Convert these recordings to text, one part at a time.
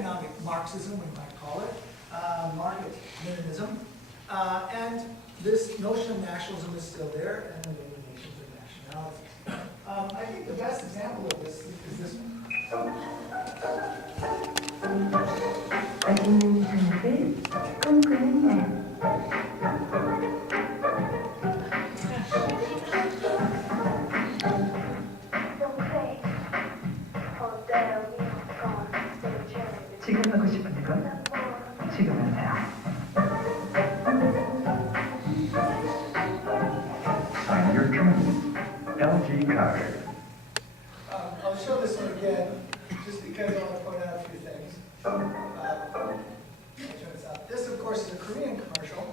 economic Marxism, we might call it, market Leninism, and this notion of nationalism is still there, and the nations of nationalities. I think the best example of this is this one. 지금 하고 싶은 건 지금 하세요. Sign your turn. LG card. I'll show this one again, just because I want to point out a few things. This, of course, is a Korean commercial,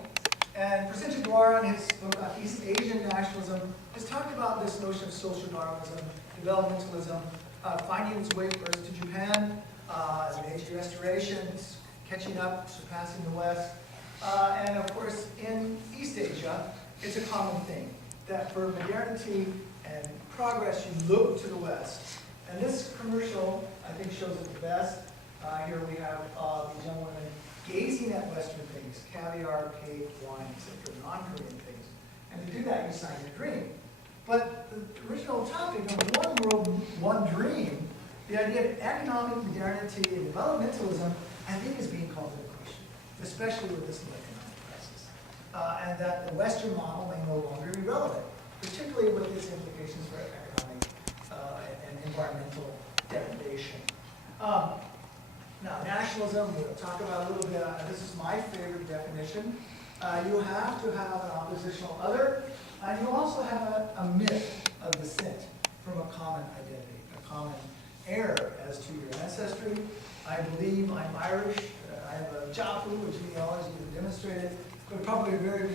and Prasad Dwar, in his book on East Asian nationalism, has talked about this notion of social Darwinism, developmentalism, finding its way first to Japan, the Meiji Restoration, catching up, surpassing the West, and of course, in East Asia, it's a common thing that for modernity and progress, you look to the West. And this commercial, I think, shows it the best. Here we have these young women gazing at Western things, caviar, cake, wine, etc., non-Korean things. And to do that, you sign your dream. But the original topic of one world, one dream, the idea of economic modernity and developmentalism, I think is being called into question, especially with this new economic crisis. And that the Western model may no longer be relevant, particularly with its implications for economic and environmental degradation. Now, nationalism, we'll talk about a little bit. This is my favorite definition. You have to have an oppositional other, and you also have a myth of descent from a common identity, a common error as to your ancestry. I believe I'm Irish. I have a Jafu, a genealogy to demonstrate it, but probably a very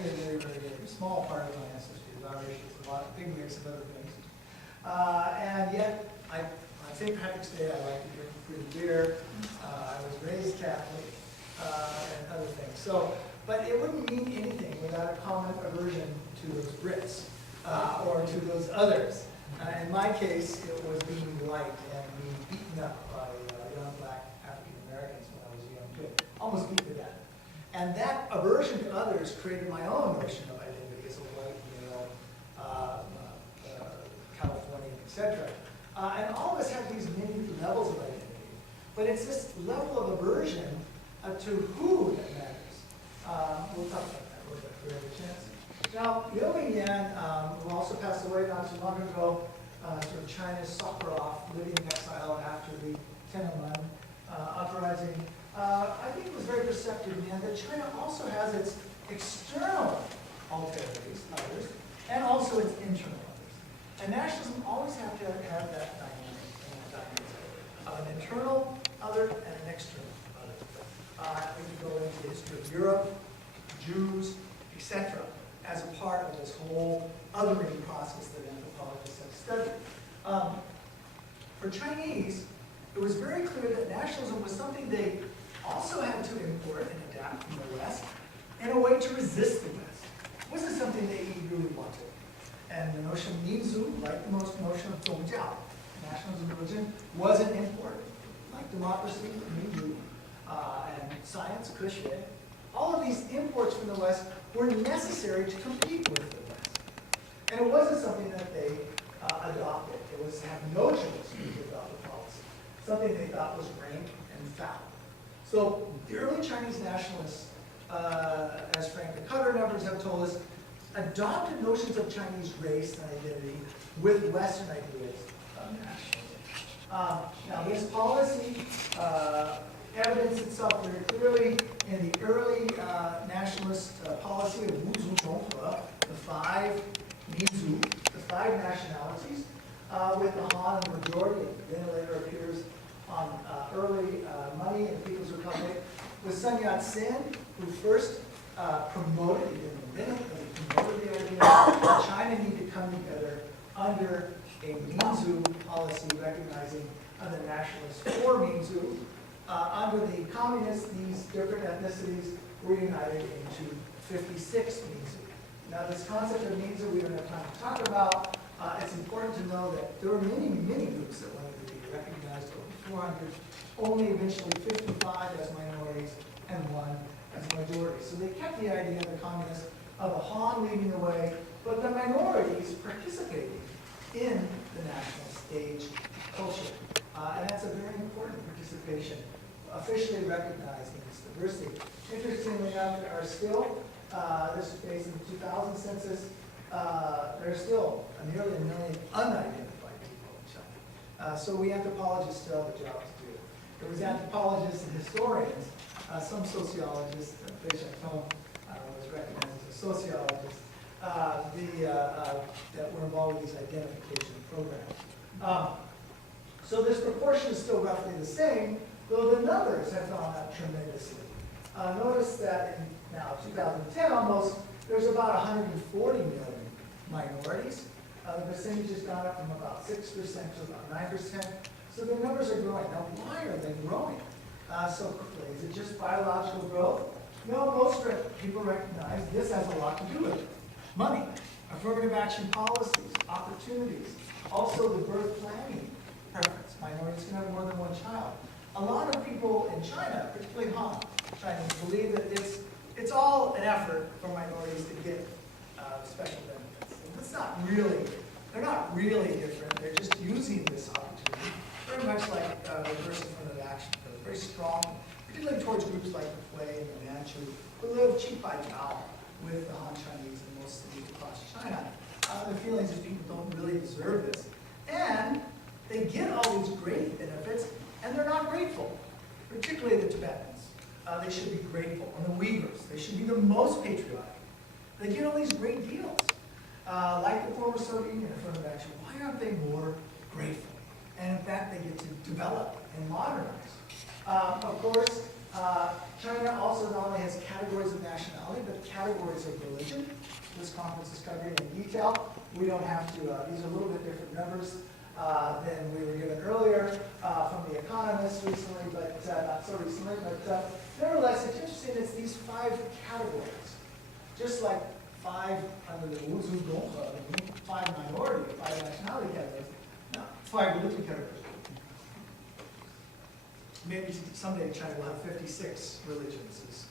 small part of my ancestry is Irish. It's a lot of big mix of other things. And yet, on St. Patrick's Day, I like to drink free beer. I was raised Catholic, and other things. So, but it wouldn't mean anything without a common aversion to those Brits or to those others. In my case, it was being liked and being beaten up by young black African Americans when I was a young kid, almost beat to death. And that aversion to others created my own notion of identity as a white male, Californian, etc. And all of us have these many levels of identity. But it's this level of aversion to who that matters. We'll talk about that a little bit if we have a chance. Now, Liu Yan, who also passed away not too long ago, sort of China's Sakharov, living in exile after the Tiananmen uprising, I think it was very perceptive in the end that China also has its external alterities, others, and also its internal others. And nationalism always have to have that dynamic of an internal other and an external other. We can go into the history of Europe, Jews, etc., as a part of this whole othering process that anthropologists have studied. For Chinese, it was very clear that nationalism was something they also had to import and adapt from the West in a way to resist the West. It wasn't something they really wanted. And the notion of Minzu, like the notion of Zhongjiao, nationalism and religion, was an import. Like democracy, Minzu, and science, Kuxue. All of these imports from the West were necessary to compete with the West. And it wasn't something that they adopted. It was to have no choice to adopt a policy. Something they thought was rank and foul. So the early Chinese nationalists, as Frank and Cutter and others have told us, adopted notions of Chinese race and identity with Western ideas of nationalism. Now this policy evidenced itself very clearly in the early nationalist policy of Wu Zhonghe, the five Minzu, the five nationalities, with the Han the majority, and then later appears on early money in the People's Republic, with Sun Yat-sen, who first promoted, he didn't invent it, but he promoted the idea that China needed to come together under a Minzu policy, recognizing the nationalists for Minzu. Under the communists, these different ethnicities were united into 56 Minzu. Now, this concept of Minzu we don't have time to talk about. It's important to know that there were many groups that wanted to be recognized or 400, only eventually 55 as minorities and 1 as majorities. So they kept the idea of the communists of a Han leading the way, but the minorities participating in the national stage culture. And that's a very important participation, officially recognized in this diversity. Interestingly enough, there are still, this is based on the 2000 census, there are still nearly 1 million unidentified people in China. So we anthropologists still have a job to do. There was anthropologists and historians, some sociologists, Fei Xiaotong was recognized as a sociologist, that were involved with these identification programs. So this proportion is still roughly the same, though the numbers have gone up tremendously. Notice that in now 2010 almost, there's about 140 million minorities. The percentage has gone up from about 6% to about 9%. So the numbers are growing. Now, why are they growing so quickly? Is it just biological growth? No, most people recognize this has a lot to do with it. Money, affirmative action policies, opportunities, also the birth planning preference. Minorities can have more than 1 child. A lot of people in China, particularly Han Chinese, believe that it's all an effort for minorities to get special benefits. And it's not really, they're not really different. They're just using this opportunity, very much like reverse affirmative action. It's very strong, particularly towards groups like the Hui and the Manchu, who live cheek by jowl with the Han Chinese in most cities across China. The feelings is people don't really deserve this. And they get all these great benefits, and they're not grateful, particularly the Tibetans. They should be grateful. And the Uyghurs, they should be the most patriotic. They get all these great deals. Like the former Soviet Union affirmative action, why aren't they more grateful? And in fact, they get to develop and modernize. Of course, China also not only has categories of nationality, but categories of religion. This conference is covering in detail. We don't have to, these are a little bit different numbers than we were given earlier from The Economist recently, but not so recently. But nevertheless, it's interesting, it's these 5 categories. Just like 5 under the Wuzu Gonghe, 5 minority, 5 nationality categories. No, 5 religion categories. Maybe someday China will have 56 religions.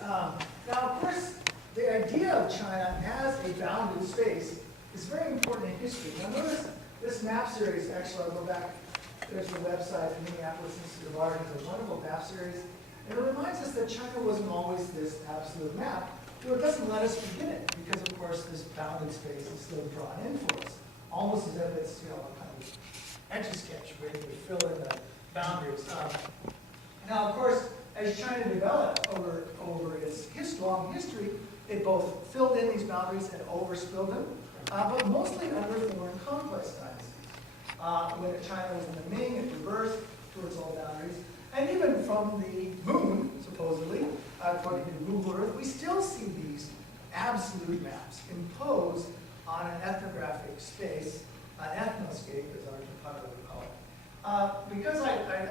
Now, of course, the idea of China as a bounded space is very important in history. Now, notice this map series, actually, I'll go back. There's the website, Minneapolis Institute of Art, has a wonderful map series. And it reminds us that China wasn't always this absolute map. So it doesn't let us forget it, because, of course, this bounded space is still drawn in for us, almost as if it's, a kind of etch-a-sketch where you fill in the boundaries. Now, of course, as China developed over its long history, it both filled in these boundaries and overspilled them, but mostly under foreign conquest dynasties. When China was in the Ming, it reversed towards all boundaries. And even from the moon, supposedly, according to Google Earth, we still see these absolute maps imposed on an ethnographic space, an ethnoscape, as our compiler would call it. Because I